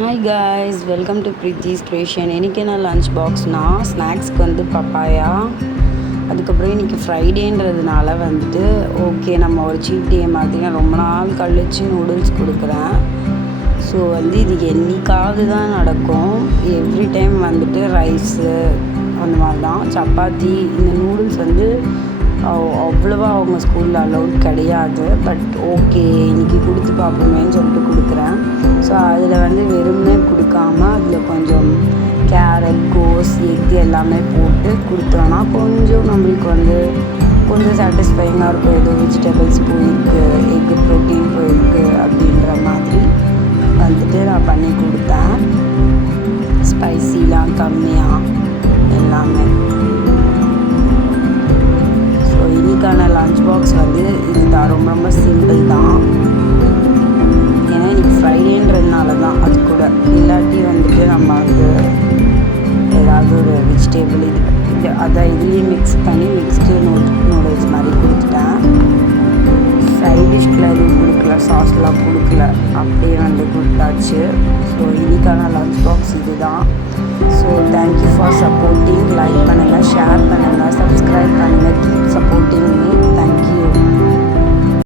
Hi guys, welcome to Preethi's creation. இன்றைக்கி நான் lunch பாக்ஸ்னால் ஸ்நாக்ஸ்க்கு வந்து பப்பாயா. அதுக்கப்புறம் இன்றைக்கி ஃப்ரைடேன்றதுனால வந்துட்டு ஓகே நம்ம ஒரு சீட் டே மாதிரி நான் ரொம்ப நாள் கழிச்சு நூடுல்ஸ் கொடுக்குறேன். ஸோ வந்து இது என்றைக்காவது தான் நடக்கும். எவ்ரி டைம் வந்துட்டு ரைஸு அந்த மாதிரி தான். சப்பாத்தி இந்த நூடுல்ஸ் வந்து அவ்வளோவா அவங்க ஸ்கூலில் அலௌட் கிடையாது. பட் ஓகே இன்றைக்கி கொடுத்து பார்ப்போமேன்னு சொல்லிட்டு கொடுக்குறேன். ஸோ அதில் வந்து வெறுமனே கொடுக்காம அதில் கொஞ்சம் கேரட், கோஸ், எக் எல்லாமே போட்டு கொடுத்தோன்னா கொஞ்சம் நம்மளுக்கு வந்து கொஞ்சம் சாட்டிஸ்ஃபைங்காக இருக்கும். ஏதோ வெஜிடபிள்ஸ் போயிருக்கு, எக்கு ப்ரோட்டீன் போயிருக்கு அப்படின்ற மாதிரி வந்துட்டு நான் பண்ணி கொடுத்தேன். ஸ்பைசிலாம் கம்மியாக எல்லாமே. ஸோ இன்றைக்கான லஞ்ச் பாக்ஸ் வந்து இதுதான். ரொம்ப ரொம்ப சிம்பிள் தான். ஏன்னா இன்றைக்கி ஃப்ரைடேன்றதுனால தான். அது கூட இல்லாட்டி வந்துட்டு நம்ம வந்து ஏதாவது ஒரு வெஜிடேபிள் இது அதை இதுலேயும் மிக்ஸ் பண்ணி மிக்ஸ்டு நூடுல்ஸ் மாதிரி கொடுத்துட்டேன். சைட் டிஷ்கில் எதுவும் கொடுக்கல, சாஸ்லாம் கொடுக்கல, அப்படியே வந்து கொடுத்தாச்சு. ஸோ இன்றைக்கான லஞ்ச் பாக்ஸ் இது தான். So thank you for